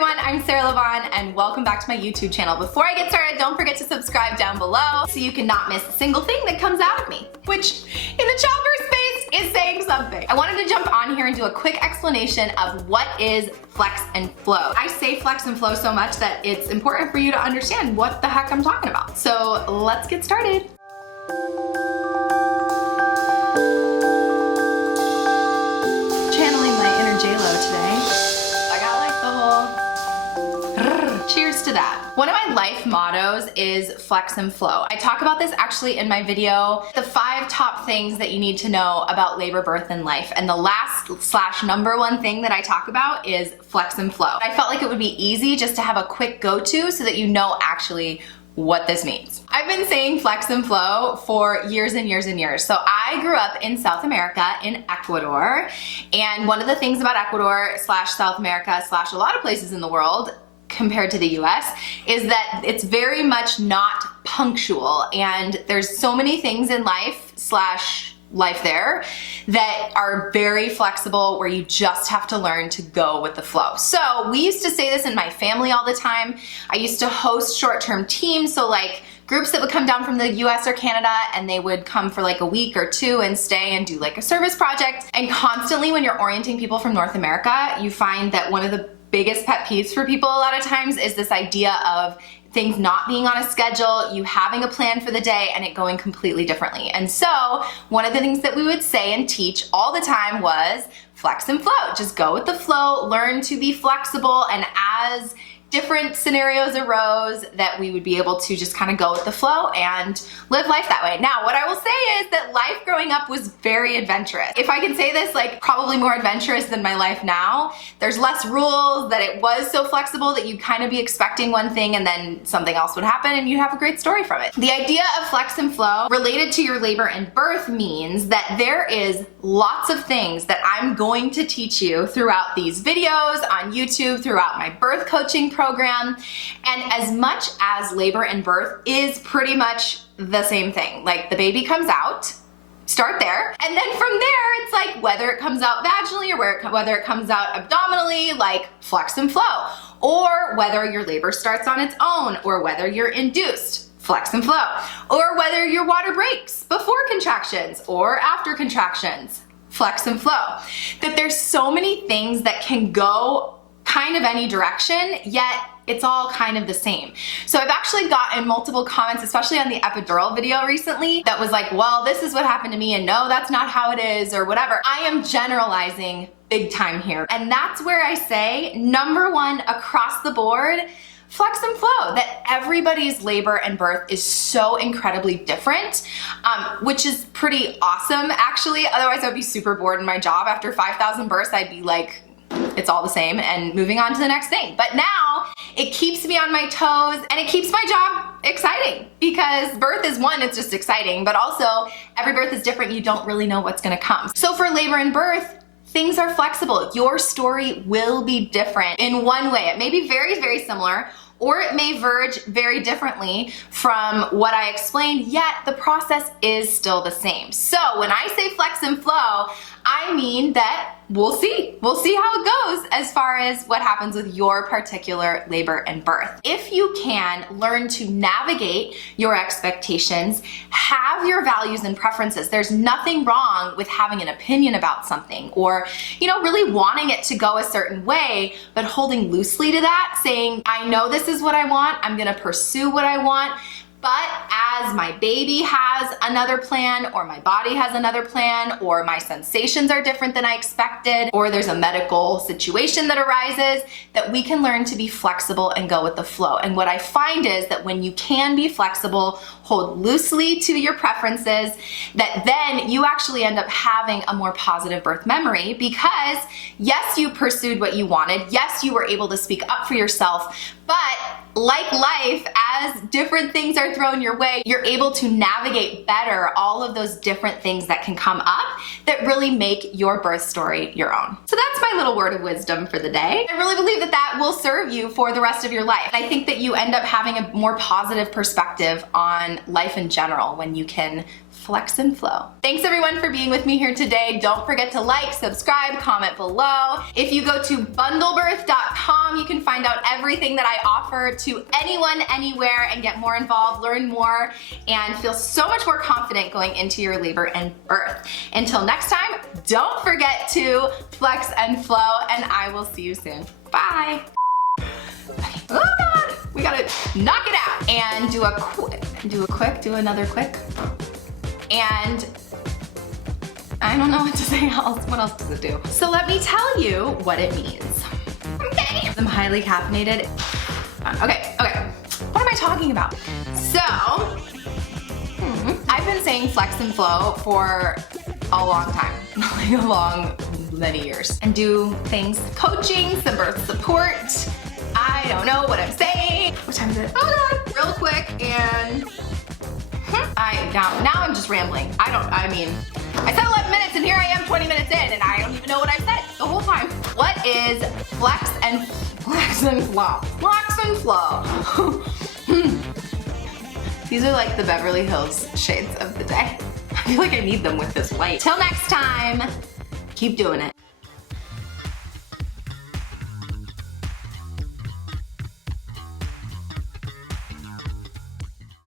everyone, I'm Lavonne and welcome back to my YouTube channel. Before I get started, don't forget to subscribe down below so you cannot miss a single thing that comes out of me, which in the childbirth space is saying something. I wanted to jump on here and do a quick explanation of what is flex and flow. I say flex and flow so much that it's important for you to understand what the heck I'm talking about. So let's get started. Channeling my inner J-Lo today. I got like the whole cheers to that. One of my life mottos is flex and flow. I talk about this actually in my video, the 5 top things that you need to know about labor, birth, and life. And the last / number 1 thing that I talk about is flex and flow. I felt like it would be easy just to have a quick go-to so that you know actually what this means. I've been saying flex and flow for years and years and years. So I grew up in South America, in Ecuador, and one of the things about Ecuador / South America / a lot of places in the world compared to the US is that it's very much not punctual, and there's so many things in life there that are very flexible where you just have to learn to go with the flow. So we used to say this in my family all the time. I used to host short-term teams, so like groups that would come down from the US or Canada, and they would come for like a week or 2 and stay and do like a service project. And constantly when you're orienting people from North America, you find that one of the biggest pet peeves for people a lot of times is this idea of things not being on a schedule, you having a plan for the day, and it going completely differently. And so one of the things that we would say and teach all the time was flex and flow. Just go with the flow, learn to be flexible, and as different scenarios arose, that we would be able to just kind of go with the flow and live life that way. Now, what I will say is that life growing up was very adventurous. If I can say this, like probably more adventurous than my life now. There's less rules, that it was so flexible that you'd kind of be expecting one thing and then something else would happen and you'd have a great story from it. The idea of flex and flow related to your labor and birth means that there is lots of things that I'm going to teach you throughout these videos on YouTube, throughout my birth coaching program. And as much as labor and birth is pretty much the same thing, like the baby comes out, start there, and then from there it's like whether it comes out vaginally or whether it comes out abdominally, like flex and flow, or whether your labor starts on its own, or whether you're induced, flex and flow, or whether your water breaks before contractions or after contractions, flex and flow. That there's so many things that can go kind of any direction, yet it's all kind of the same. So I've actually gotten multiple comments, especially on the epidural video recently, that was like, well, this is what happened to me, and no, that's not how it is, or whatever. I am generalizing big time here. And that's where I say, number 1, across the board, flex and flow, that everybody's labor and birth is so incredibly different, which is pretty awesome, actually. Otherwise, I'd be super bored in my job. After 5,000 births, I'd be like, it's all the same and moving on to the next thing. But now it keeps me on my toes and it keeps my job exciting, because birth is one, it's just exciting, but also every birth is different. You don't really know what's gonna come. So for labor and birth, things are flexible. Your story will be different in one way. It may be very, very similar, or it may verge very differently from what I explained, yet the process is still the same. So when I say flex and flow, I mean that we'll see how it goes as far as what happens with your particular labor and birth. If you can learn to navigate your expectations, have your values and preferences. There's nothing wrong with having an opinion about something, or, really wanting it to go a certain way, but holding loosely to that, saying, I know this is what I want, I'm gonna pursue what I want, but as my baby has another plan, or my body has another plan, or my sensations are different than I expected, or there's a medical situation that arises, that we can learn to be flexible and go with the flow. And what I find is that when you can be flexible, hold loosely to your preferences, that then you actually end up having a more positive birth memory, because yes, you pursued what you wanted, yes, you were able to speak up for yourself, but like life, as different things are thrown your way, you're able to navigate better all of those different things that can come up that really make your birth story your own. So that's my little word of wisdom for the day. I really believe that that will serve you for the rest of your life. I think that you end up having a more positive perspective on life in general when you can flex and flow. Thanks everyone for being with me here today. Don't forget to like, subscribe, comment below. If you go to bundlebirth.com, you can find out everything that I offer to anyone, anywhere, and get more involved, learn more, and feel so much more confident going into your labor and birth. Until next time, don't forget to flex and flow, and I will see you soon. Bye. Okay. Oh God, we gotta knock it out and do another quick. And I don't know what to say else. What else does it do? So let me tell you what it means. Okay. I'm highly caffeinated. Okay. What am I talking about? So, I've been saying flex and flow for a long time, many years, and do things, coaching, some birth support. I don't know what I'm saying. What time is it? Oh God, real quick, and now I'm just rambling. I said 11 minutes and here I am 20 minutes in and I don't even know what I said the whole time. What is flex and flow? Flex and flow. These are like the Beverly Hills shades of the day. I feel like I need them with this white. Till next time, keep doing it.